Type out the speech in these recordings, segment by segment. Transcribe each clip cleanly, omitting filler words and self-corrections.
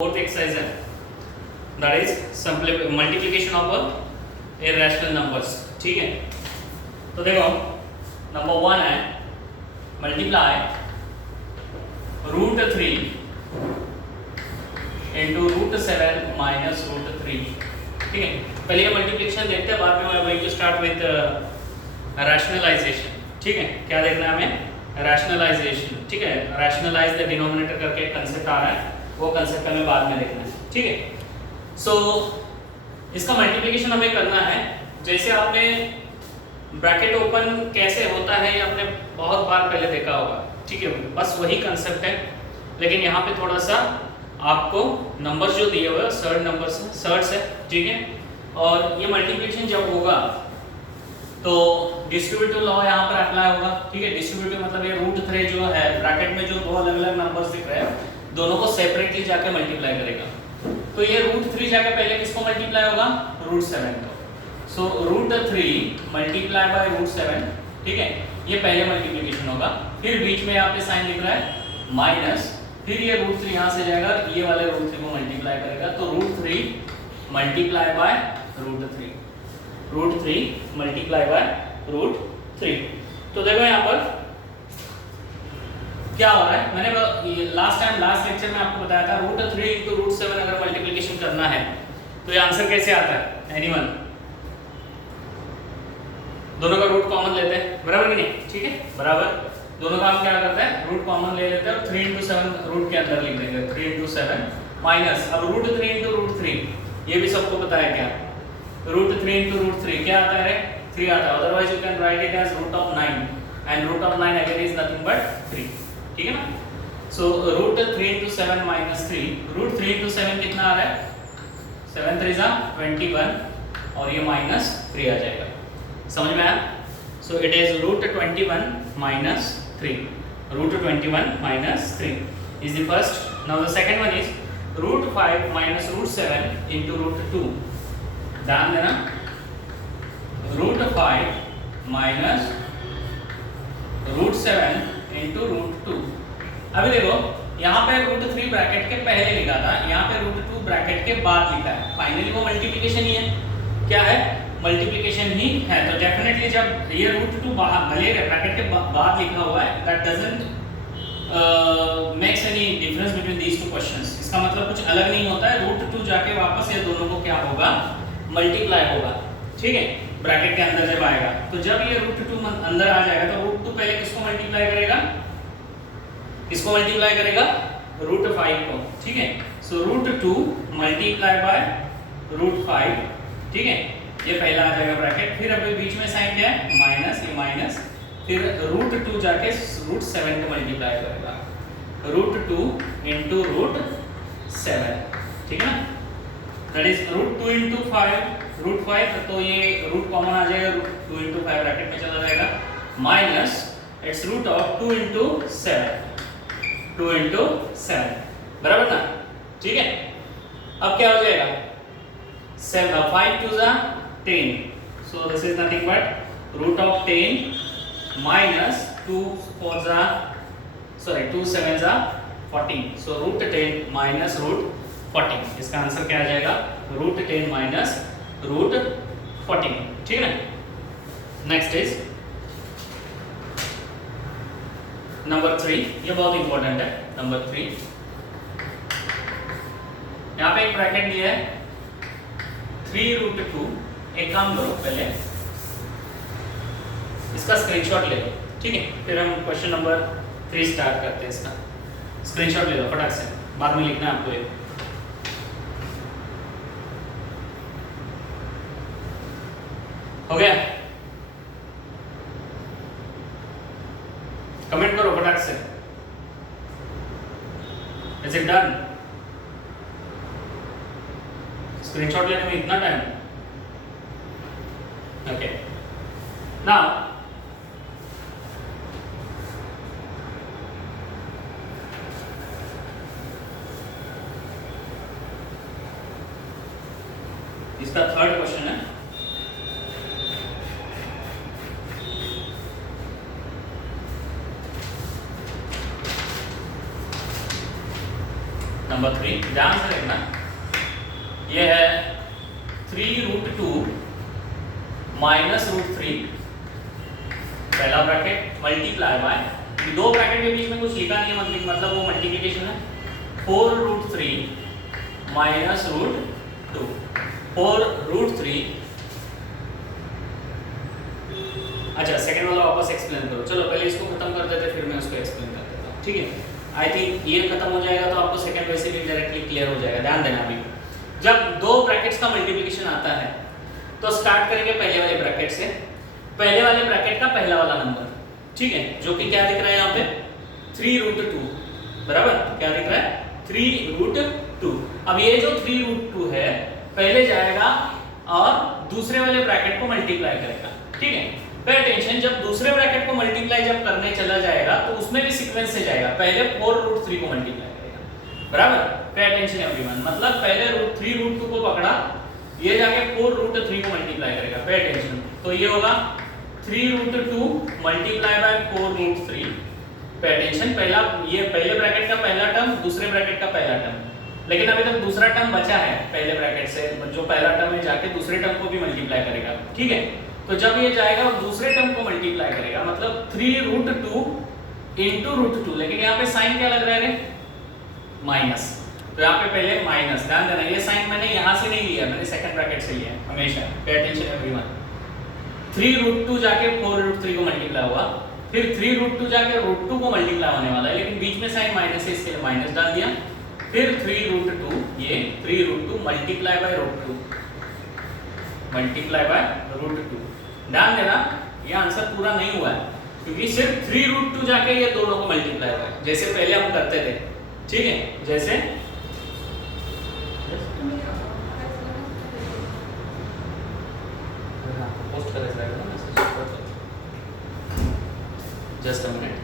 Fourth exercise है, that is multiplication of irrational numbers. ठीक है, तो देखो नंबर 1 है मल्टीप्लाई √3 इंटू √7 माइनस √3. ठीक है, पहले ये मल्टीप्लिकेशन देखते हैं, बाद में मैं going to start with rationalisation. ठीक है, क्या देखना है हमें? रैशनलाइजेशन. ठीक है, रैशनलाइज द डिनोमिनेटर करके एक कंसेप्ट आ रहा है, वो कंसेप्ट हमें बाद में देखना है. ठीक है, सो इसका मल्टीप्लिकेशन हमें करना है. जैसे आपने ब्रैकेट ओपन कैसे होता है ये आपने बहुत बार पहले देखा होगा. ठीक है, बस वही कंसेप्ट है, लेकिन यहाँ पे थोड़ा सा आपको नंबर्स जो दिए हुए सर्ड नंबर्स सर्ड्स है. ठीक है, और ये मल्टीप्लिकेशन जब होगा तो डिस्ट्रीब्यूटिव लॉ यहाँ पर अप्लाई होगा. ठीक है, डिस्ट्रीब्यूटिव मतलब ये √3 जो है ब्रैकेट में जो दो अलग अलग नंबर्स दिख रहे हैं दोनों को सेपरेटली जाके मल्टीप्लाई करेगा. तो ये √3 जाके पहले किसको मल्टीप्लाई होगा? √7 को. सो √3 मल्टीप्लाई बाय √7. ठीक है, ये पहले मल्टीप्लिकेशन होगा. फिर बीच में यहाँ पे साइन दिख रहा है माइनस, फिर ये √3 यहाँ से जाएगा, ये वाले √3 को मल्टीप्लाई करेगा. तो √3 मल्टीप्लाई बाय √3, √3 मल्टीप्लाई बाय √3. तो देखो यहाँ पर क्या हो रहा है. मैंने लास्ट लेक्चर में आपको बताया था √3 इंटू √7 अगर मल्टीप्लिकेशन करना है तो ये आंसर कैसे आता है? एनीवन? दोनों का रूट कॉमन लेते हैं, बराबर कि नहीं? ठीक है, बराबर. दोनों का हम क्या करते हैं? रूट कॉमन ले लेते हैं और 3 इंटू 7 रूट के अंदर लिख देंगे. 3 इंटू 7 माइनस, अब √3 इंटू √3 ये भी सबको पता है क्या? √3 इंटू √3 क्या आता है? 3 आता है. Otherwise you can write it as √9 and √9 again is nothing but 3. ठीक है ना. सो √3 इंटू 7 माइनस 3, √3 इंटू 7 कितना आ रहा है? 7 3 जा 21 और ये माइनस 3 आ जाएगा. समझ में आया? सो it is √21 minus 3, √21 minus 3 is the first. Now the second one is √5 minus √7 into √2. ध्यान देना, √5 माइनस √7 इंटू √2. अभी देखो यहाँ पे √3 ब्रैकेट के पहले लिखा था, यहाँ पे √2 ब्रैकेट के बाद लिखा है. फाइनली वो मल्टीप्लिकेशन ही है. क्या है? मल्टीप्लिकेशन ही है. तो डेफिनेटली जब ये √2 भले ब्रैकेट के बाद लिखा हुआ है, that doesn't makes any difference between these two questions. इसका मतलब कुछ अलग नहीं होता है. √2 जाके वापस ये दोनों को क्या होगा? मल्टीप्लाई होगा. ठीक है, ब्रैकेट के अंदर जब आएगा, तो जब ये √2 अंदर आ जाएगा तो √2 पहले किसको मल्टीप्लाई करेगा? किसको मल्टीप्लाई करेगा? √5 को. ठीक है, सो √2 मल्टीप्लाई बाय √5. ठीक है, ये पहला आ जाएगा ब्रैकेट. फिर अभी बीच में साइन क्या है? माइनस, ये माइनस. फिर √2 जाके √7 को मल्टीप्लाई करेगा. √2 इंटू √7. ठीक है ना, दैट इज √2 इंटू 5 √5. तो ये रूट कॉमन आ जाएगा, 2 इंटू 5 ब्रैकेट में चला जाएगा, माइनस इट्स √2 इंटू 7, 2 इंटू 7. बराबर ना? ठीक है, अब क्या हो जाएगा? 5 2 जा 10. So this is nothing but √10 minus 2 4 जा 2 7 जा 14. सो √10 माइनस √14. इसका आंसर क्या आ जाएगा? √10 माइनस √14. ठीक है ना. Next is number 3. ये बहुत इंपॉर्टेंट है. नंबर 3, यहाँ पे एक ब्रैकेट दिया है 3√2. एक काम करो, पहले इसका स्क्रीनशॉट ले लो. ठीक है, फिर हम क्वेश्चन नंबर 3 स्टार्ट करते हैं. इसका स्क्रीनशॉट ले लो फटाक से, बाद में लिखना है आपको. ये हो गया? कमेंट करो फटाक से. Is it done? स्क्रीनशॉट लेने में इतना टाइम? ओके, नाउ इसका थर्ड क्वेश्चन है. नंबर 3 ध्यान से देखना, ये है 3√2 माइनस √3 पहला ब्रैकेट मल्टीप्लाई बाय, दो ब्रैकेट के बीच में कुछ लिखा नहीं है मतलब वो मल्टीप्लिकेशन है, 4√3 माइनस √2, 4√3। अच्छा सेकंड वाला वापस एक्सप्लेन करो, चलो पहले इसको खत्म कर देते फिर मैं उसको एक्सप्लेन कर देता हूँ, ठीक है। आई थिंक ये खत्म हो जाएगा तो आपको सेकंड वैसे भी डायरेक्टली क्लियर हो जाएगा। ध्यान देना, अभी जब दो ब्रैकेट्स का मल्टीप्लिकेशन आता है तो स्टार्ट करेंगे पहले वाले ब्रैकेट से, पहले वाले ब्रैकेट का पहला वाला नंबर, ठीक है, जो कि क्या दिख रहा है यहाँ पे 3√2, बराबर क्या दिख रहा है 3√2। अब ये जो 3√2 है पहले जाएगा और दूसरे वाले ब्रैकेट को मल्टीप्लाई करेगा, ठीक है। पे अटेंशन, जब दूसरे ब्रैकेट को मल्टीप्लाई जब करने चला जाएगा तो उसमें भी सीक्वेंस से जाएगा, पहले 4√3 को मल्टीप्लाई करेगा, बराबर। पे अटेंशन एवरीवन, मतलब पहले 3√2 को पकड़ा, ये जाके 4√3 को मल्टीप्लाई करेगा, पे अटेंशन। तो ये होगा 3√2 मल्टीप्लाई बाय 4√3, पे अटेंशन। पहला ये पहले ब्रैकेट का पहला टर्म, दूसरे ब्रैकेट का पहला टर्म, लेकिन अभी तक दूसरा टर्म बचा है पहले ब्रैकेट से, जो पहला टर्म है जाके दूसरे टर्म को भी मल्टीप्लाई करेगा, ठीक है। तो जब ये जाएगा और दूसरे टर्म को मल्टीप्लाई करेगा, मतलब 3√2 into √2, लेकिन यहाँ पे साइन क्या लग रहा है रे, माइनस, तो यहाँ पे पहले माइनस, ध्यान देना ये साइन मैंने यहाँ से नहीं लिया, मैंने सेकंड ब्रैकेट से लिया है हमेशा, पे अटेंशन एवरीवन। 3√2 जाके 4√3 को मल्टीप्लाई हुआ, फिर 3√2 जाके √2 को मल्टीप्लाई होने वाला है, लेकिन बीच में साइन माइनस है इसके लिए माइनस डाल दिया, फिर 3√2, ये 3√2 मल्टीप्लाई बाय √2, मल्टीप्लाई बाय √2। ध्यान देना ये आंसर पूरा नहीं हुआ है क्योंकि सिर्फ 3√2 जाके ये दोनों को मल्टीप्लाई हुआ है, जैसे पहले हम करते थे, ठीक है। जैसे पोस्ट कर देगा ना message, just a minute.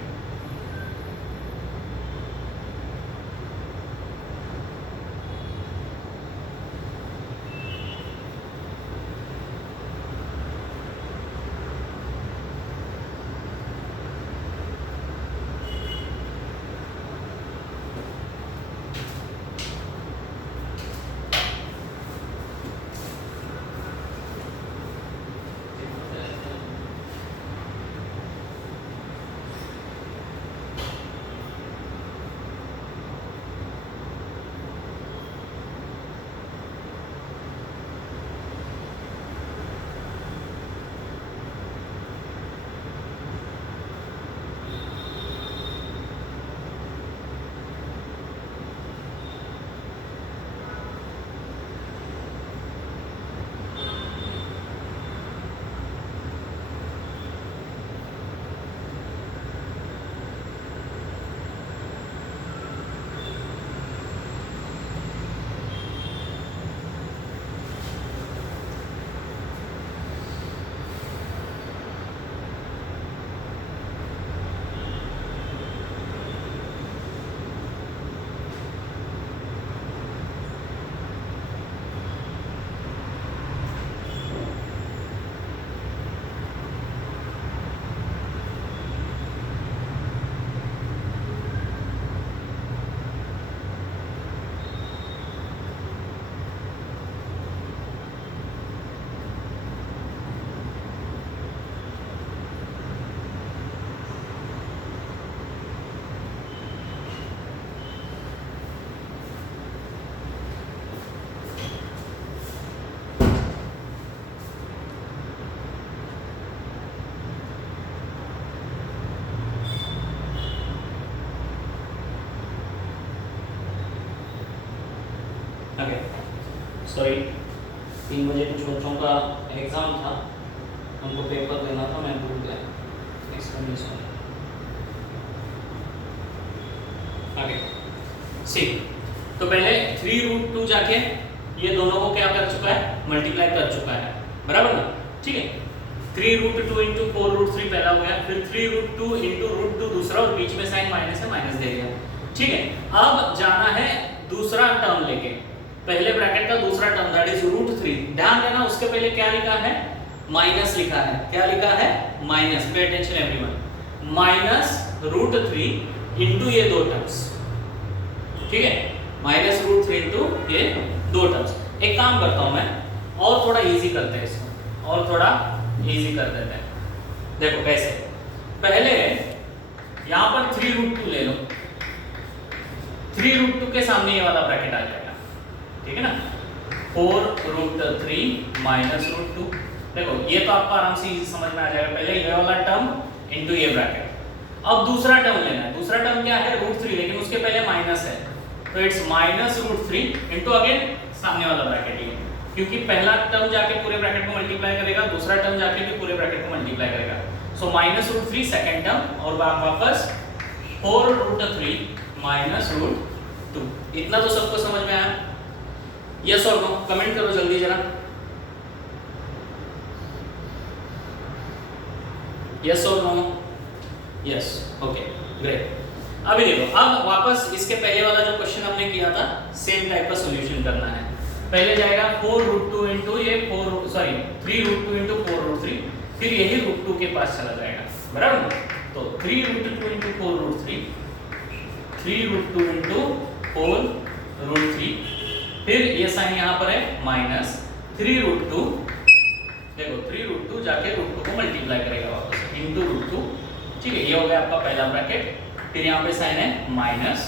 Sorry 3 बजे कुछ बच्चों का एग्ज़ाम था, हमको पेपर देना था, मैं भूल गया एक्सप्लेनेशन। आगे सी, तो पहले 3√2 जाके ये दोनों को क्या कर चुका है, मल्टीप्लाई कर चुका है, बराबर ना, ठीक है। 3√2 into 4√3 पहला हो गया, फिर 3√2 into √2 दूसरा, और बीच में साइन माइनस है, माइनस दे दिया, ठीक है। अब जाना है दूसरा टर्म लेके, पहले ब्रैकेट का दूसरा टर्म दैट इज √3। ध्यान देना उसके पहले क्या लिखा है, माइनस लिखा है, क्या लिखा है, minus, pay attention everyone, minus √3 into ये दो टर्म्स, ठीक है। माइनस रूट 3 इंटू ये दो टर्म्स। एक काम करता हूं मैं, और थोड़ा इजी करते हैं इसको, और थोड़ा इजी कर देते हैं। देखो कैसे, पहले यहां पर 3 रूट 2 ले लो, 3 रूट 2 के सामने ये वाला ब्रैकेट आ जाएगा, ठीक है ना, 4 रूट 3 माइनस रूट 2। देखो ये तो आपको आराम से इजी समझ में आ जाएगा, पहले ये वाला टर्म इनटू ये ब्रैकेट। अब दूसरा टर्म लेना है, दूसरा टर्म क्या है, रूट 3, लेकिन उसके पहले माइनस है, तो it's minus root 3 into again सामने वाला ब्रैकेट ही, क्योंकि पहला टर्म जाके पूरे ब्रैकेट को मल्टीप्लाई करेगा, दूसरा टर्म जाके भी पूरे ब्रैकेट को मल्टीप्लाई करेगा। So minus root 3 second term, और वापस 4 रूट 3 माइनस रूट 2। इतना तो सबको समझ में आया? यस और नो कमेंट करो जल्दी जरा, यस और नो? Yes, okay great. अभी देखो, अब वापस इसके पहले वाला जो क्वेश्चन हमने किया था, सेम टाइप का सॉल्यूशन करना है। पहले जाएगा 4 रूट 2 इंटू ये 3 रूट 2 इंटू 4 रूट 3, फिर यही रूट 2 के पास चला जाएगा, बराबर? तो 3 root 2 into 4 root 3, 3 root 2 into 4 root 3, फिर ये साइन यहाँ पर है माइनस 3 रूट 2, देखो 3 रूट 2 जाके रूट 2 को मल्टीप्लाई करेगा वापस इंटू रूट 2, ठीक है, ये हो गया आपका पहला ब्रैकेट। फिर यहाँ पे साइन है माइनस।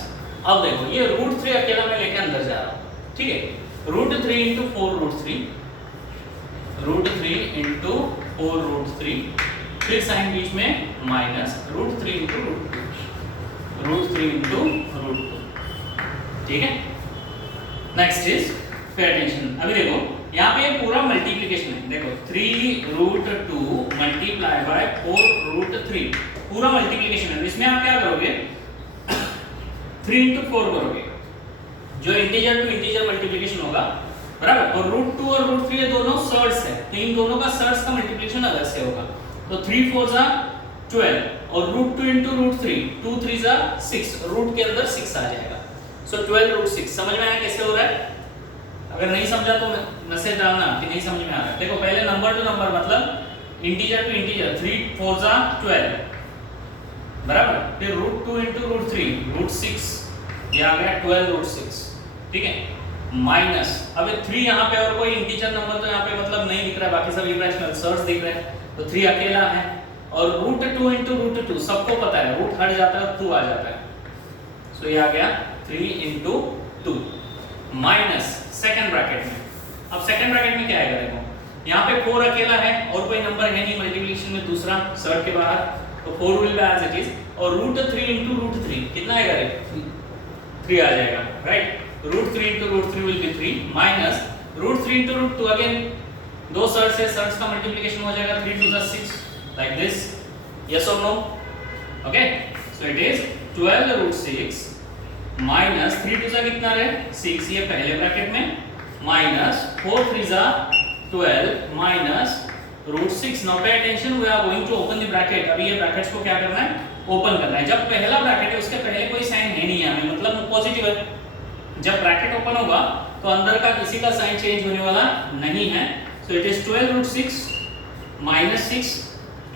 अब देखो ये रूट 3 अकेला मैं लेके अंदर जा रहा हूँ, ठीक है, root 3 into 4 root 3, root 3 into 4 root 3, फिर साइन बीच में minus root 3 into root 2, root 3 into root 2, ठीक है। नेक्स्ट इज पे अटेंशन, अभी देखो यहाँ पे ये पूरा मल्टीप्लिकेशन है, देखो 3 रूट 2 मल्टीप्लाई बाय 4 रूट 3, पूरा मल्टीप्लिकेशन है। इसमें आप क्या करोगे, 3 इंटू 4 करोगे, जो इंटीजर टू इंटीजर मल्टीप्लिकेशन होगा, बराबर, और रूट 2 और रूट 3 ये दोनों सर्ड्स है, तो इन दोनों का सर्ड्स का मल्टीप्लिकेशन अलग से होगा, तो 3 4 जा 12, और रूट 2 इंटू रूट 3, 2 3 जा 6, रूट के अंदर 6 आ जाएगा, सो 12 रूट 6। समझ में आया कैसे हो रहा है? अगर नहीं समझा तो मैसेज डालना कि नहीं समझ में आ रहा है। देखो पहले नंबर टू नंबर, मतलब इंटीजर टू इंटीजर, 3 4 जा 12, बराबर, फिर रूट 2 इंटू रूट 3, रूट 6, ये आ गया 12 रूट 6, ठीक है, माइनस, अब 3 यहाँ पे और कोई इंटीजर नंबर तो यहाँ पे मतलब नहीं दिख रहा है, बाकी सब इरेशनल सर्ड्स दिख रहे हैं, तो 3 अकेला है, और रूट 2 इंटू रूट 2 सबको पता है, रूट हट जाता है 2 आ जाता है, सो ये आ गया 3 इंटू 2 माइनस सेकंड ब्रैकेट में। अब सेकंड ब्रैकेट में क्या आएगा, देखो यहाँ पे 4 अकेला है और कोई नंबर है नहीं मल्टीप्लिकेशन में, दूसरा सर्ड के बाहर, तो 4 will be as it is, और रूट 3 इंटू रूट 3 कितना आएगा रे, 3 आ जाएगा, right, root 3 into root 3 will be 3 minus root 3 into root 2, again दो सर्ड्स है, सर्ड्स का मल्टीप्लिकेशन हो जाएगा, 3 2 6 लाइक दिस, यस और no? Okay, so it is 12 root 6 minus 3 2 कितना रहे 6, ये पहले ब्रैकेट में, minus 4 3 12 minus root 6। Now pay attention, we are going to open the bracket. अभी ये ब्रैकेट्स को क्या करना है, ओपन करना है। जब पहला ब्रैकेट है उसके पहले कोई साइन है नहीं है, मतलब पॉजिटिव है, जब ब्रैकेट ओपन होगा तो अंदर का किसी का साइन चेंज होने वाला नहीं है, so it is 12 root 6 minus 6,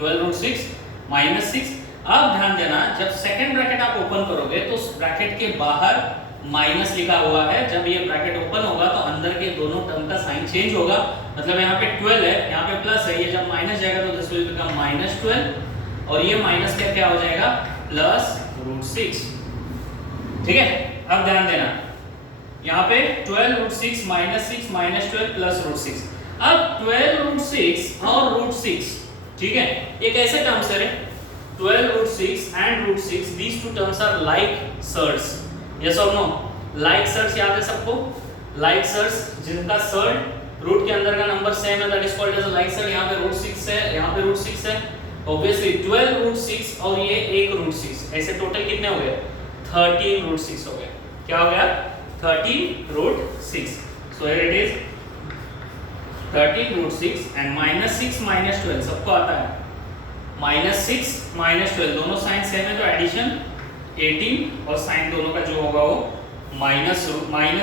12 root 6 minus 6। अब ध्यान देना, जब सेकंड ब्रैकेट आप ओपन करोगे तो उस ब्रैकेट के बाहर माइनस लिखा हुआ है, जब ये ब्रैकेट ओपन होगा तो अंदर के दोनों टर्म का साइन चेंज होगा, मतलब यहाँ पे 12 है, यहाँ पे प्लस है, ये जब माइनस जाएगा तो दिस विल बिकम माइनस 12, और ये माइनस क्या हो जाएगा, प्लस रूट 6, ठीक है। अब ध्यान देना, यहाँ पे 12 root 6 minus 6 minus 12 plus root 6। अब 12 रूट 6 और रूट 6, ठीक है, ये कैसे टर्म्स है, 12 root 6 and root 6, these two terms are like surds, yes or no? like surds याद है सबको, like surds जिनका surd रूट के अंदर का नंबर सेम है, that is called as a like surd। यहाँ पे root 6 है, यहाँ पे root 6 है, obviously 12 root 6 और ये एक root 6, ऐसे टोटल कितने हो गए, 13 root 6 हो गए, क्या हो गया, 13 root 6, so here it is 13 root 6 and minus 6 minus 12 सबको आता है, माइनस 6 माइनस 12 दोनों साइन सेम है, तो एडिशन 18 और साइन दोनों का जो होगा वो minus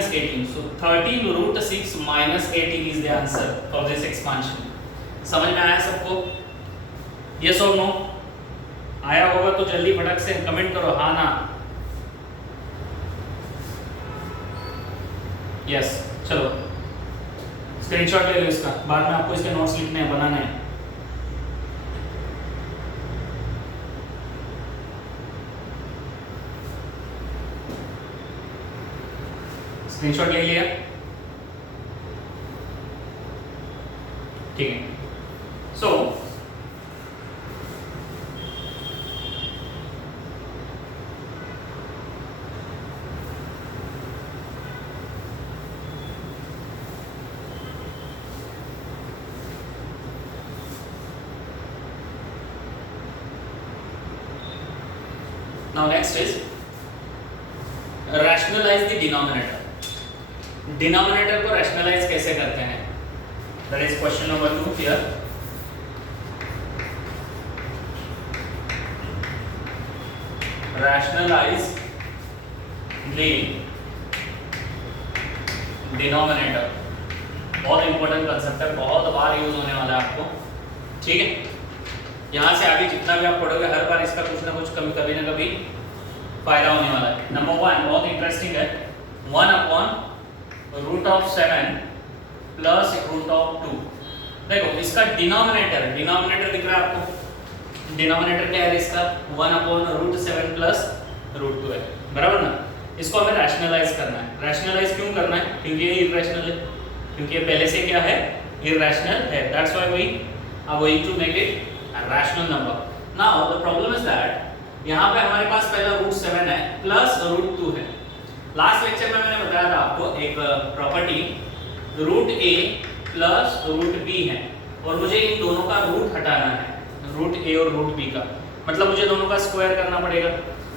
18, so 13 root 6 minus 18 is the answer for this expansion. समझ में आया सबको, यस और नो? आया होगा तो जल्दी फटक से कमेंट करो हाँ ना। यस चलो स्क्रीनशॉट ले लो इसका, बाद में आपको इसके नोट्स लिखने हैं, बनाने हैं। स्क्रीनशॉट ले लिया, ठीक है। सो now next is rationalize the denominator. Denominator को रैशनलाइज कैसे करते हैं, that is question number 2 here. Rationalise the denominator, बहुत इंपॉर्टेंट कंसेप्ट है, बहुत बार यूज होने वाला है आपको, ठीक है। यहां से आगे जितना भी आप पढ़ोगे हर बार इसका कुछ ना कुछ कभी ना कभी फायदा होने वाला है। नंबर 1 बहुत इंटरेस्टिंग है, 1/√7 प्लस √2। देखो इसका डिनोमिनेटर दिख रहा है आपको, डिनोमिनेटर क्या है इसका 1/√7 प्लस √2 है, बराबर ना। इसको हमें रैशनलाइज करना है। रैशनलाइज क्यों करना है, क्योंकि ये इरैशनल है, क्योंकि ये पहले से क्या है इरैशनल है, that's why we are going to make it a rational number. Now the problem is that यहाँ पे हमारे पास पहला √7 है प्लस √2 है। लास्ट लेक्चर में मैंने बताया था आपको एक प्रॉपर्टी √a प्लस √b है, और मुझे इन दोनों का रूट हटाना है, √a और √b का, मतलब मुझे दोनों का स्क्वायर करना पड़ेगा।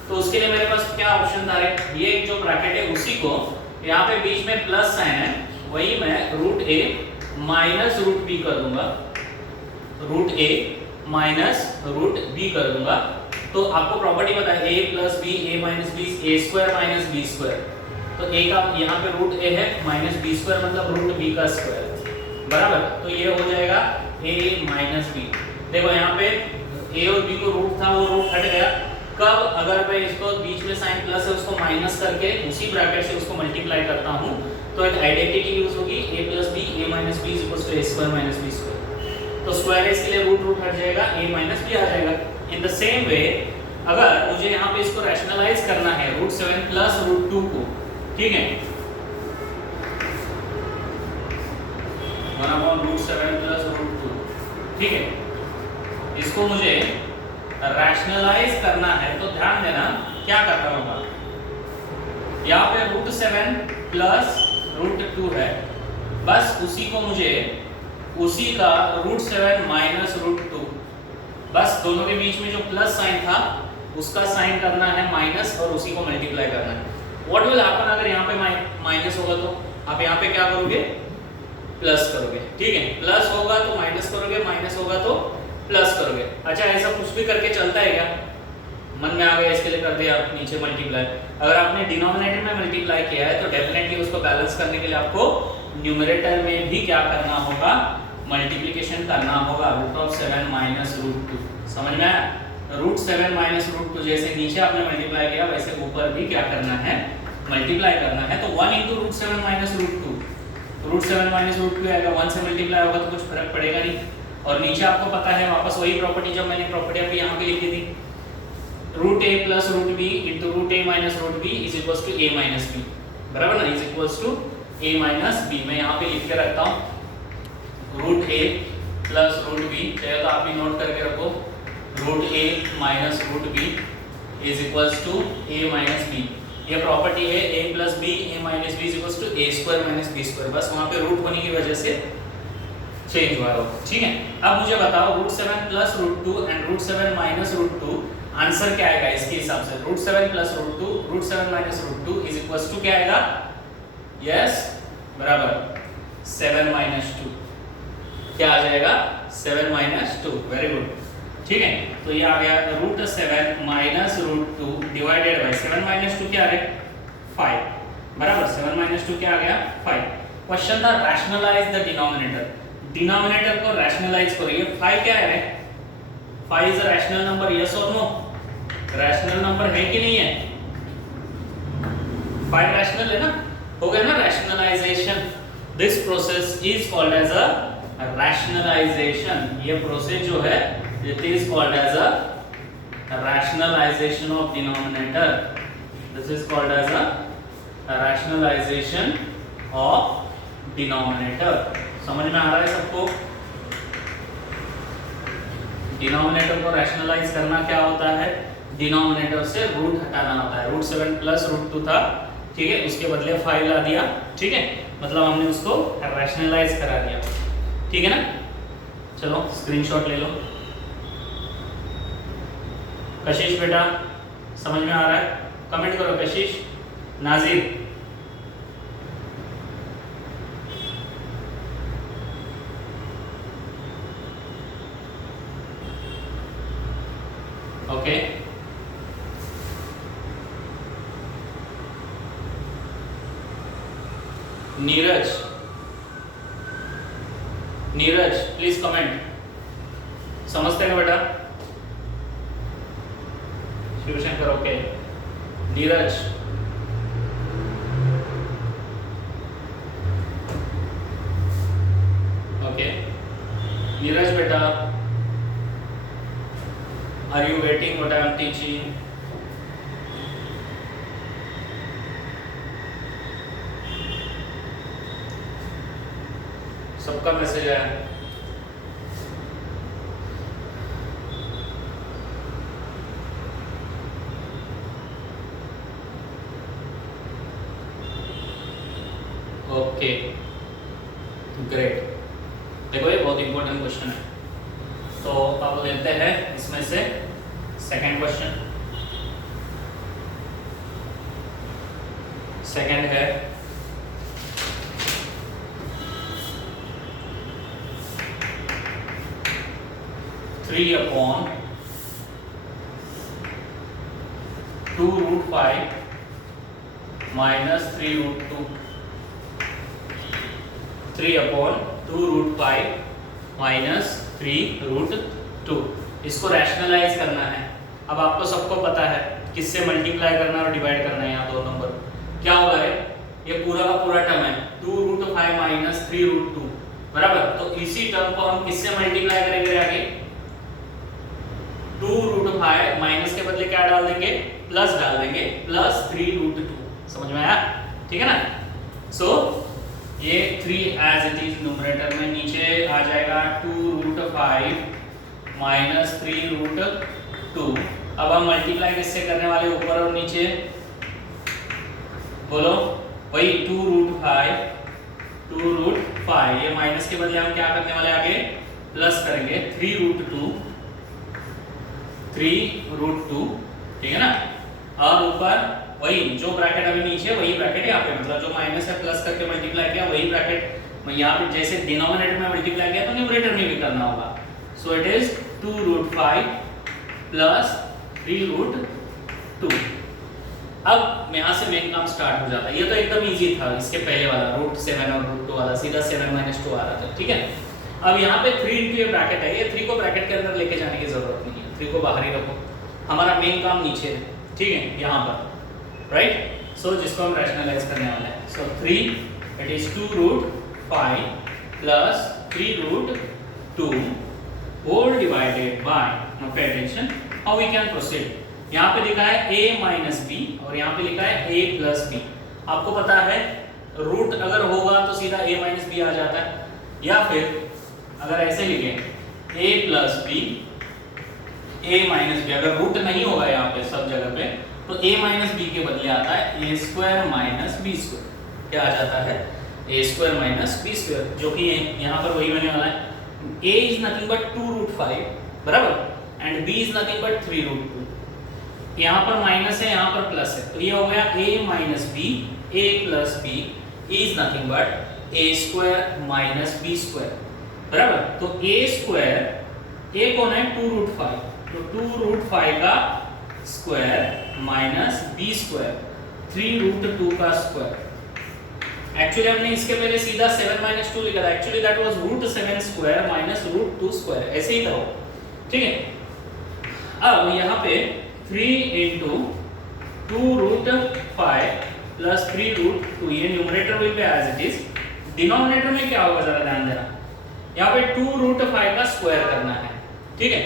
तो उसके लिए मेरे पास क्या ऑप्शन था, ये जो ब्रैकेट है उसी को यहाँ पे बीच में प्लस साइन है, वही मैं √a माइनस √b कर दूंगा, √a माइनस √b कर दूंगा। तो आपको प्रॉपर्टी पता है a plus b a minus b a square minus b square, तो a का यहाँ पे √a है माइनस b स्क्वायर मतलब √b का स्क्वायर, बराबर। तो ये हो जाएगा a माइनस b। देखो यहाँ पे a और b को रूट था, वो रूट हट गया। कब, अगर मैं इसको बीच में साइन प्लस है उसको माइनस करके उसी ब्रैकेट से उसको मल्टीप्लाई करता हूँ तो एक आइडेंटिटी यूज होगी a plus b a minus b equals to a square minus b square. तो स्क्वायर है इसके लिए रूट हट जाएगा, a माइनस b आ जाएगा। इन द सेम वे अगर मुझे यहाँ पे इसको रैशनलाइज करना है √7 प्लस √2 को, ठीक है, 1/√7 प्लस √2, ठीक है, इसको मुझे रैशनलाइज करना है। तो ध्यान देना क्या करना होगा, यहाँ पे √7 प्लस √2 है, बस उसी को मुझे उसी का √7 माइनस √2, बस दोनों के बीच में जो प्लस साइन था उसका साइन करना है माइनस और उसी को मल्टीप्लाई करना है। व्हाट विल हैपन, अगर यहाँ पे माइनस होगा तो आप यहाँ पे क्या करोगे, प्लस करोगे, ठीक है। प्लस होगा तो माइनस करोगे, माइनस होगा तो प्लस करोगे। अच्छा ऐसा कुछ भी करके चलता है क्या, मन में आ गया इसके लिए कर दिया नीचे मल्टीप्लाई। अगर आपने डिनोमिनेटर में मल्टीप्लाई किया है तो डेफिनेटली उसको बैलेंस करने के लिए आपको न्यूमरेटर में भी क्या करना होगा, मल्टीप्लिकेशन करना होगा, √7 माइनस √2। समझ में आया, √7 माइनस √2 जैसे नीचे आपने मल्टीप्लाई किया वैसे ऊपर भी क्या करना है, मल्टीप्लाई करना है। तो 1 × √7 माइनस √2, √7 माइनस √2 आएगा, 1 से मल्टीप्लाई होगा तो कुछ फर्क पड़ेगा नहीं। और नीचे आपको पता है वापस वही प्रॉपर्टी, जब मैंने प्रॉपर्टी आपको यहाँ पे लिखी थी, √a plus √b into √a minus √b is equals to a minus b, बराबर ना, is equals to a minus b। मैं यहाँ पे लिख के रखता हूँ √a प्लस √b, चाहे तो आप भी नोट करके रखो, √a minus √b is equals to a minus b। ये प्रॉपर्टी है a plus b a minus b is equals to a square minus b square, बस वहाँ पे रूट होने की वजह से चेंज हुआ है, ठीक है। अब मुझे बताओ √7 प्लस √2 एंड √7 माइनस √2 आंसर क्या आएगा इसके हिसाब से, √7 plus √2 √7 minus √2 is equals to क्या आएगा, यस बराबर 7 माइनस 2, क्या आ जाएगा 7 माइनस 2, वेरी गुड, ठीक है। तो ये आ गया √7 माइनस √2 डिवाइडेड बाय 7 माइनस 2 क्या आ गया 5, बराबर 7 माइनस 2 क्या आ गया 5। क्वेश्चन था रैशनलाइज द डिनोमिनेटर, डिनोमिनेटर को रैशनलाइज करो। ये 5 क्या है, 5 is a rational number, yes और नो, रैशनल नंबर है कि नहीं है, 5 रैशनल है ना, हो गया ना rationalisation. This process is called as a rationalisation. ये प्रोसेस जो है it is called as a rationalization of denominator. This is called as a rationalization of denominator. समझ में आ रहा है सबको? डिनोमिनेटर को रैशनलाइज करना क्या होता है? डिनोमिनेटर से रूट हटाना होता है। रूट 7 प्लस रूट 2 था, ठीक है, उसके बदले 5 ला दिया, ठीक है, मतलब हमने उसको रैशनलाइज करा दिया, ठीक है ना। चलो स्क्रीनशॉट ले लो। कशिश बेटा समझ में आ रहा है? कमेंट करो Kashish. Nazir okay. Neeraj please comment. समझते हैं बेटा? शिवशंकर ओके। नीरज ओके। नीरज बेटा are you waiting what I am teaching? सबका मैसेज आया। Okay great. देखो ये बहुत इंपॉर्टेंट क्वेश्चन है, तो अब लेते हैं इसमें से सेकंड क्वेश्चन। सेकंड है 3/2√5 minus 3√2। 3/2√5 minus 3√2। इसको रैशनलाइज करना है। अब आपको सबको पता है किससे मल्टीप्लाई करना है और डिवाइड करना है। यहाँ दो नंबर क्या होगा, ये पूरा का पूरा टर्म है 2√5 माइनस 3√2 बराबर। तो इसी टर्म को हम किससे मल्टीप्लाई करेंगे आगे? 2√5 माइनस के बदले क्या डाल देंगे? प्लस डाल देंगे, प्लस 3√2। समझ में आया? ठीक है ना। सो ये 3 एज इट इज न्यूमरेटर में, नीचे आ जाएगा 2√5 माइनस 3√2। अब हम मल्टीप्लाई किससे करने वाले? ऊपर और नीचे बोलो। वही 2√5 ये माइनस के बदले हम क्या करने वाले आगे? प्लस करेंगे 3√2, ठीक है ना। और ऊपर वही जो ब्रैकेट अभी नीचे वही ब्रैकेट यहाँ पे, मतलब जो माइनस है प्लस करके मल्टीप्लाई किया वही ब्रैकेट यहाँ पे जैसे डिनोमिनेटर में मल्टीप्लाई किया तो न्यूमरेटर में भी करना होगा। सो इट इज 2√5 प्लस 3√2। अब यहाँ से मेन काम स्टार्ट हो जाता है। ये तो एकदम इजी था, इसके पहले वाला √7 और √2 वाला सीधा 7 - 2 आ रहा था, ठीक है। अब यहाँ पे 3 इंटू ये ब्रैकेट है, ये 3 को ब्रैकेट के अंदर लेके जाने की जरूरत नहीं है, 3 को बाहर ही रखो। हमारा मेन काम नीचे है, ठीक है, यहाँ पर, राइट। सो जिसको हम रैशनलाइज करने वाले हैं। So 3 it is 2√5 plus 3√2 whole divided by, now pay attention how we can proceed. यहाँ पे लिखा है a माइनस बी और यहाँ पे लिखा है a प्लस बी। आपको पता है रूट अगर होगा तो सीधा a माइनस बी आ जाता है, या फिर अगर ऐसे लिखें a plus B a minus b, अगर रूट नहीं होगा यहाँ पे सब जगह पे तो a माइनस बी के बदले आता है a square minus b square. क्या आ जाता है? a square minus b square, जो कि यहाँ पर वही बनने वाला है। a इज नथिंग बट 2√5 बराबर and b is nothing but 3√2। यहाँ पर माइनस है, यहाँ पर प्लस है, तो ये हो गया a minus b, a plus b is nothing but a square minus b square बराबर। तो a स्क्वायर, a कौन है? 2√5, तो 2√5 का स्क्वायर माइनस b स्क्वायर 3√2 का स्क्वायर। एक्चुअली हमने इसके पहले सीधा 7 - 2 लिखा था, actually that was √7 square minus √2 square, ऐसे ही था वो, ठीक है। अब यहाँ पे 3 into 2√5 प्लस 3√2, ये numerator will be as it is. Denominator में क्या होगा जरा ध्यान देना, यहाँ पे 2√5 का स्क्वायर करना है, ठीक है,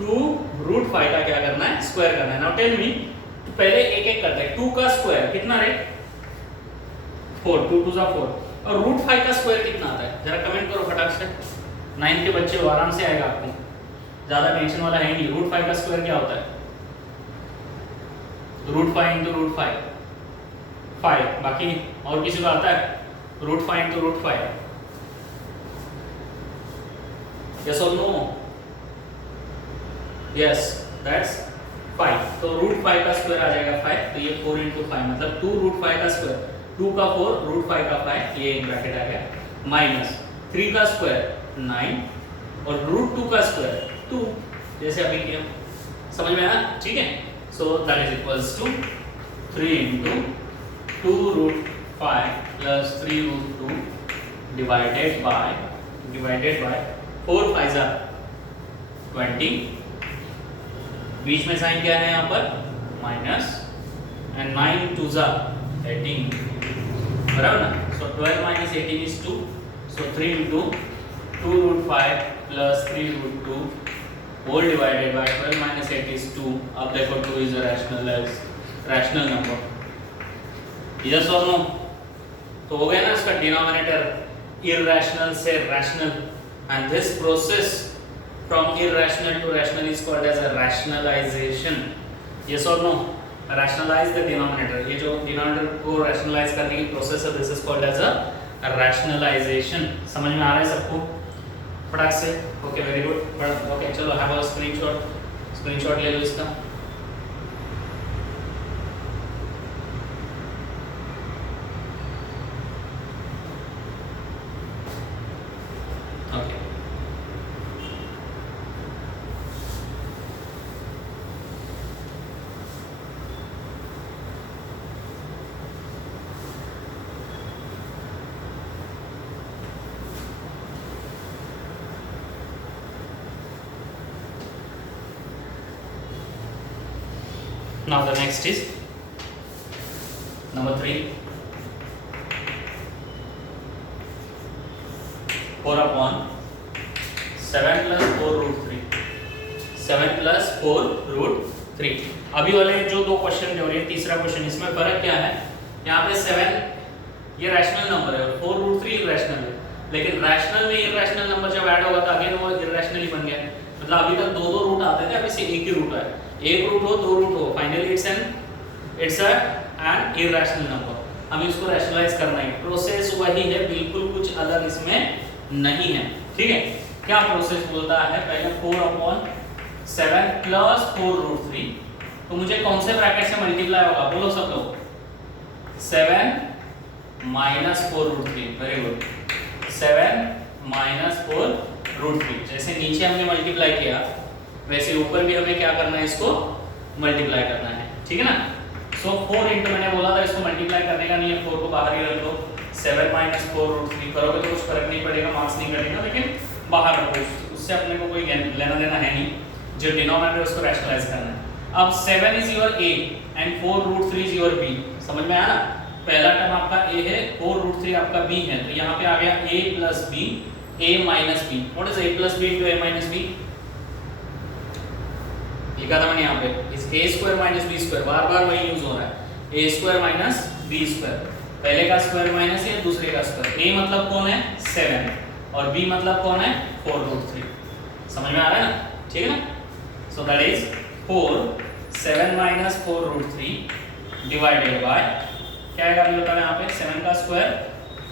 2√5 का क्या करना है, स्क्वायर करना है। नाउ टेल मी, तो पहले एक एक करते हैं। 2 का स्क्वायर कितना रे, 4, 2 2 4, और √5 का स्क्वायर कितना आता है, जरा कमेंट करो फटाक से। 9 के बच्चे हो, आराम से आएगा आपको, ज्यादा टेंशन वाला है नहीं। √5 का स्क्वायर क्या होता है, √5 into √5 5, बाकी और किसी को आता है √5 into √5, yes or no? Yes, that's 5। तो √5 का स्क्वायर आ जाएगा 5, तो ये 4 into 5 मतलब 2√5 का स्क्वायर, 2 का 4, √5 का 5, ये एक ब्रैकेट आ गया, माइनस 3 का स्क्वायर 9 और √2 का स्क्वायर 2, जैसे अभी किया, समझ में आया, ठीक है। So that is equals to 3 into 2√5 plus 3√2 divided by 4 5 20, बीच में साइन क्या है यहाँ पर, माइनस, एंड 9 2 18, बराबर ना। सो 12 minus 18 is 2, so 3 into 2√5 plus 3√2 whole divided by 12 minus 8 is 2। अब देखो 2 is a rational number, yes or no? तो हो गया ना इसका डिनोमिनेटर irrational से rational, and this process from irrational to rational is called as a rationalization, yes or no? Rationalize the denominator, ये जो डिनोमिनेटर को rationalize करने की प्रोसेस है, this is called as a rationalization। समझ में आ रहा है सबको फटाक से, ओके वेरी गुड, ओके चलो हैव अ स्क्रीनशॉट ले लो इसका। Okay now the next is number 3, 4/7 plus 4√3, 7 plus 4√3। अभी वाले जो दो क्वेश्चन जो है, तीसरा क्वेश्चन, इसमें फर्क क्या है, यहाँ पे 7 ये रैशनल नंबर है और 4√3 इरेशनल है, लेकिन रैशनल में इरेशनल नंबर जब ऐड होगा तो अगेन वो इरेशनल ही बन गया। मतलब अभी तक दो रूट आते थे, अभी से एक ही रूट है, एक रूट हो, दो रूट हो, finally it's an irrational number. हमें इसको रैशनलाइज करना है, प्रोसेस वही है, बिल्कुल कुछ अलग इसमें नहीं है, ठीक है। क्या प्रोसेस बोलता है, पहले 4/7 प्लस 4√3, तो मुझे कौन से ब्रैकेट से मल्टीप्लाई होगा, बोलो सब लोग, 7 minus 4√3, वेरी गुड, 7 minus 4√3। जैसे नीचे हमने मल्टीप्लाई किया वैसे ऊपर भी हमें क्या करना है, इसको मल्टीप्लाई करना है, ठीक है ना। सो 4 इंटू, मैंने बोला था इसको मल्टीप्लाई करने का नहीं है, 4 को बाहर ही रख दो, 7 minus 4√3 करोगे तो कुछ फर्क नहीं पड़ेगा, मार्क्स नहीं कटेगा, लेकिन बाहर रखो, उससे अपने को कोई लेना देना है नहीं, जो डिनोमिनेटर उसको रैशनलाइज करना है। अब 7 is your a and 4√3 is your b, समझ में आया ना। पहला टर्म आपका ए है, 4√3 आपका बी है, तो यहाँ पे आ गया a plus B, a minus B. What is a plus B into a minus B, लिखा था मैंने यहाँ पे, इस a square minus b square, बार बार वही यूज हो रहा है, a square minus b square, पहले का स्क्वायर माइनस ये दूसरे का स्क्वायर। a मतलब कौन है, 7, और b मतलब कौन है, 4√3। समझ में आ रहा है ना, ठीक है ना। सो that is 7 minus 4√3 divided by, क्या आएगा अभी बताओ यहाँ पे, 7 का स्क्वायर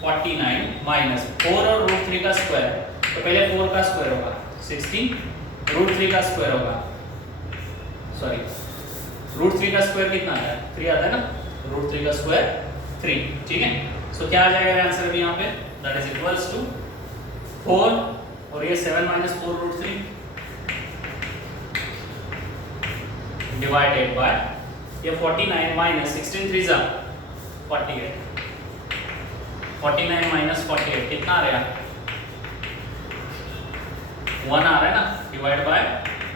49 माइनस 4 और √3 का स्क्वायर, तो पहले 4 का स्क्वायर होगा 16, √3 का स्क्वायर होगा, सॉरी √3 का स्क्वायर कितना आता है, 3 आता है ना, √3 का स्क्वायर 3, ठीक है। सो क्या आ जाएगा आंसर अभी यहाँ पे, दैट इज इक्वल्स टू 4 और ये 7 minus 4√3 डिवाइडेड बाय ये 49 माइनस 16 3 जा 48, 49 माइनस 48 कितना आ रहा है, 1 आ रहा है ना, डिवाइड बाय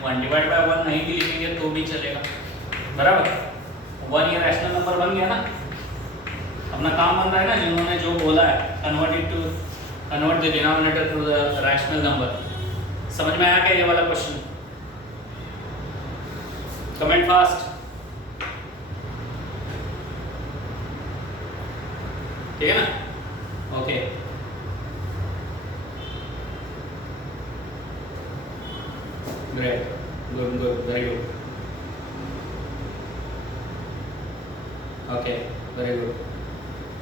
1, डिवाइड बाय 1 नहीं भी लिखेंगे तो भी चलेगा, बराबर। 1 ये रैशनल नंबर बन गया ना, अपना काम बन रहा है ना, जिन्होंने जो बोला है convert the denominator to the rational number. समझ में आया क्या ये वाला क्वेश्चन? Comment fast. ठीक है ना? Okay, great, good good, very good, okay, very good.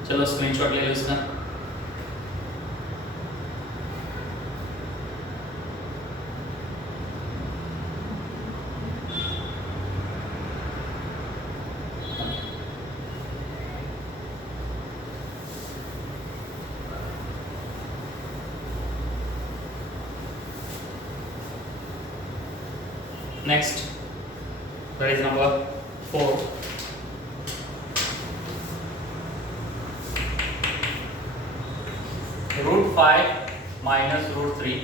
चलो स्क्रीनशॉट ले लो इसका। Next, that is number 4. √5 minus √3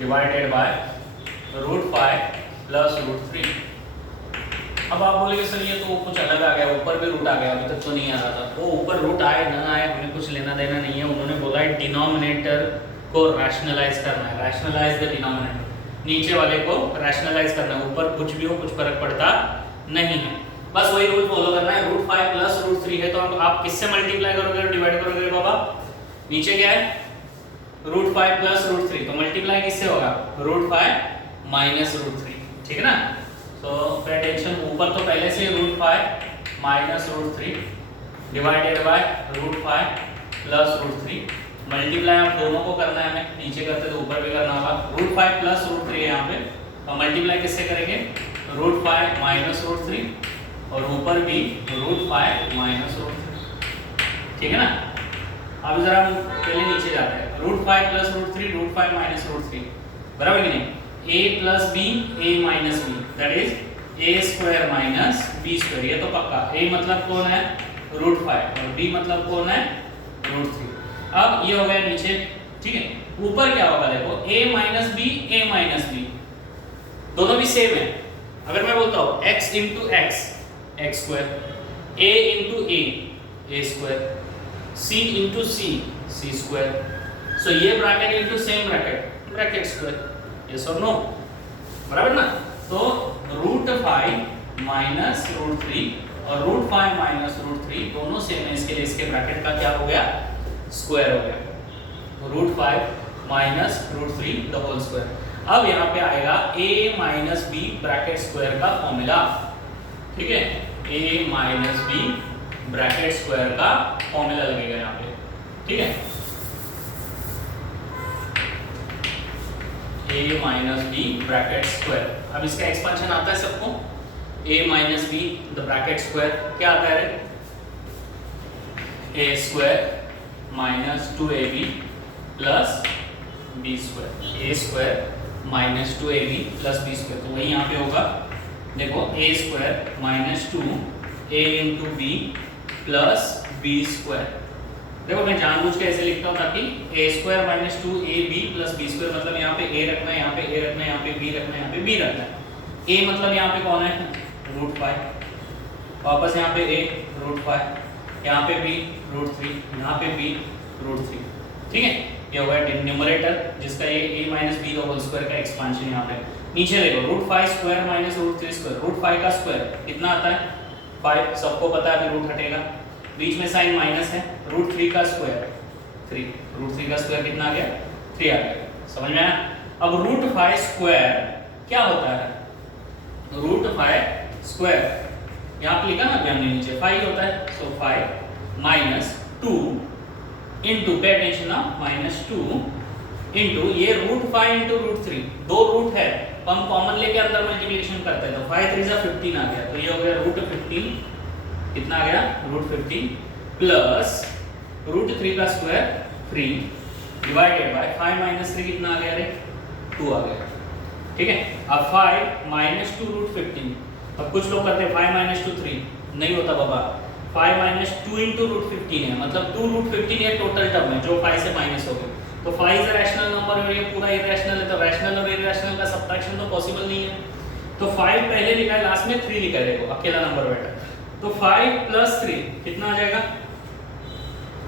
divided by √5 plus √3। अब आप बोलेंगे सर ये तो कुछ अलग आ गया, ऊपर भी रूट आ गया, अभी तक तो नहीं आ रहा था। वो ऊपर रूट आए ना आए हमें कुछ लेना देना नहीं है। उन्होंने बोला है डिनोमिनेटर को रैशनलाइज करना है, रैशनलाइज द डिनोमिनेटर, नीचे वाले को रैशनलाइज करना है, ऊपर कुछ भी हो कुछ फर्क पड़ता नहीं है, बस वही रूल फॉलो करना है। √5 प्लस √3 है तो आप किससे मल्टीप्लाई करोगे और डिवाइड करोगे बाबा? नीचे क्या है? √5 प्लस √3, तो मल्टीप्लाई किससे होगा? √5 माइनस √3, ठीक है ना? तो पे अटेंशन, ऊपर तो पहले से √5 minus √3 divided by √5 plus √3, multiply आप दोनों को करना है, हमें नीचे करते तो ऊपर भी करना होगा। √5 प्लस √3 है यहाँ पे, तो मल्टीप्लाई किससे करेंगे? √5 माइनस √3 और ऊपर भी √5 माइनस √3, ठीक है ना? अब जरा हम पहले नीचे जाते हैं। √5 प्लस √3, √5 माइनस √3, बराबर कि नहीं? a plus b, a minus b, that is a square minus b square. ये तो पक्का, a मतलब कौन है? √5 और b मतलब कौन है? √3। अब ये हो गया नीचे, ठीक है? ऊपर क्या होगा देखो, a minus b, a minus b, दोनों भी सेम है। अगर मैं बोलता हूँ x into x, x square, a into a, a square, c into c, c square, so ये bracket into same bracket, bracket square, yes और नो, बराबर ना? तो √5 माइनस √3 और √5 माइनस √3 दोनों सेम है, इसके लिए इसके ब्रैकेट का क्या हो गया? स्क्वायर हो गया, √5 माइनस √3 द होल स्क्वायर। अब यहाँ पे आएगा a minus b bracket square का फॉर्मूला, ठीक है? a minus b bracket square का फॉर्मूला लगेगा यहाँ पे, ठीक है? a minus b bracket square. अब इसका एक्सपेंशन आता है सबको, a minus b the bracket square क्या आता है? a square minus 2ab plus b square, a square minus 2ab plus b square, तो वही यहाँ पे होगा। देखो a square minus 2a into b plus b square. देखो मैं जानबूझ के ऐसे लिखता हूँ ताकि a square minus 2ab plus b square, मतलब यहाँ पे a रखना है, यहाँ पे a रखना है, यहाँ पे b रखना है, यहाँ पे b रखना है। a मतलब यहाँ पे कौन है? √5, वापस यहाँ पे a √5, यहाँ पे b √3, यहाँ पे b √3, ठीक है? ये हो गया न्यूमरेटर जिसका ये a माइनस b का होल स्क्वायर का एक्सपेंशन यहाँ पे। नीचे देखो √5 स्क्वायर माइनस √3 स्क्वायर, √5 का स्क्वायर कितना आता है? 5, सबको पता है, अभी रूट हटेगा, बीच में साइन माइनस है। √3 का स्क्वायर 3, √3 का स्क्वायर कितना आ गया? 3 आ गया, समझ में आया? अब √5 स्क्वायर क्या होता है? √5 स्क्वायर यहाँ पे लिखा ना अभी हमने नीचे 5 होता है, सो 5 माइनस 2 इंटू, पे अटेंशन ना, माइनस 2 इंटू ये √5 इंटू √3, दो रूट है तो हम कॉमन लेके अंदर मल्टीप्लिकेशन करते हैं, तो 5 3 15 आ गया, तो ये हो गया √15, कितना आ गया? √15 प्लस √3 का स्क्वायर 3 डिवाइडेड बाय 5 माइनस 3 कितना आ गया रे? 2 आ गया, ठीक है? अब 5 माइनस 2 √15, अब कुछ लोग करते हैं 5 माइनस 2 3, नहीं होता बाबा, 5 माइनस 2 इंटू √15 है, मतलब 2 √15 है टोटल टर्म में जो 5 से माइनस हो गए, तो 5 इज अ रैशनल नंबर और ये पूरा इरेशनल है, तो रैशनल और इरेशनल का सब्ट्रैक्शन तो पॉसिबल नहीं है, तो 5 पहले लिखा है, लास्ट में 3 लिखा है, देखो अकेला नंबर बैठा, तो 5 प्लस 3 कितना आ जाएगा?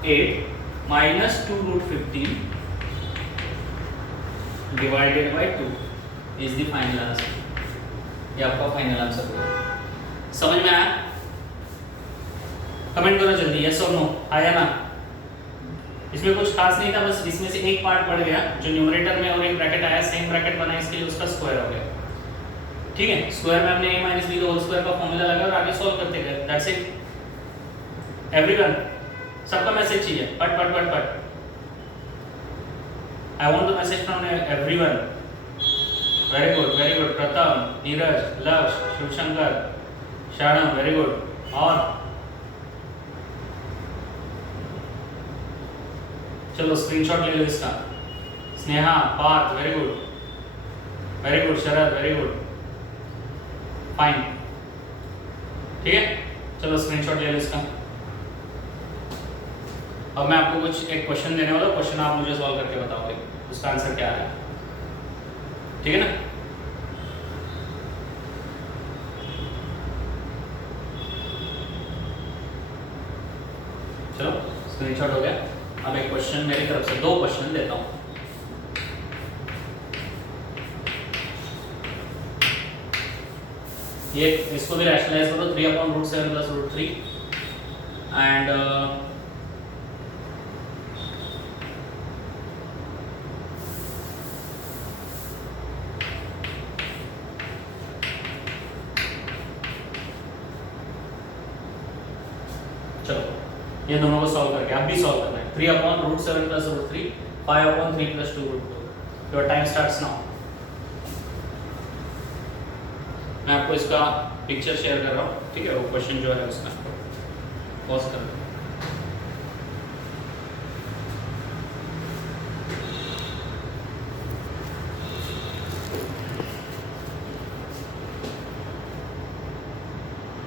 8 minus 2 root 15 divided by 2 is the final answer. ये आपका फाइनल आंसर होगा। समझ में आया? कमेंट करो जल्दी, यस और नो, आया ना? इसमें कुछ खास नहीं था, बस इसमें से एक पार्ट पड़ गया जो न्यूमरेटर में और एक ब्रैकेट आया, सेम ब्रैकेट बना, इसके लिए उसका स्क्वायर हो गया। ठीक है, स्क्वायर में हमने a minus b whole square का फॉर्मूला लगा और आगे सॉल्व करते गए। That's it everyone. सबका मैसेज चाहिए, पट पट पट पट। I want the message from everyone. Very good Pratham, Neeraj, लक्ष्य, शिवशंकर, शारणम, वेरी गुड। और चलो स्क्रीनशॉट ले लो इसका। स्नेहा, पार्थ, वेरी गुड शरद, वेरी गुड, फाइन। ठीक है, चलो स्क्रीनशॉट ले लो इसका। अब मैं आपको कुछ एक क्वेश्चन देने वाला हूं, क्वेश्चन आप मुझे सॉल्व करके बताओगे उसका आंसर क्या है। ठीक है ना? चलो स्क्रीनशॉट हो गया। अब एक क्वेश्चन मेरी तरफ से, 2 क्वेश्चन देता हूं। ये इसको भी रैशनलाइज करो, 3/√7 + √3 एंड चलो ये दोनों को सॉल्व करके आप भी सॉल्व करना है। 3/√7 + √3, 5/3 + 2√2। Your time starts now. मैं आपको इसका पिक्चर शेयर कर रहा हूँ, ठीक है? वो क्वेश्चन जो है उसका पॉज कर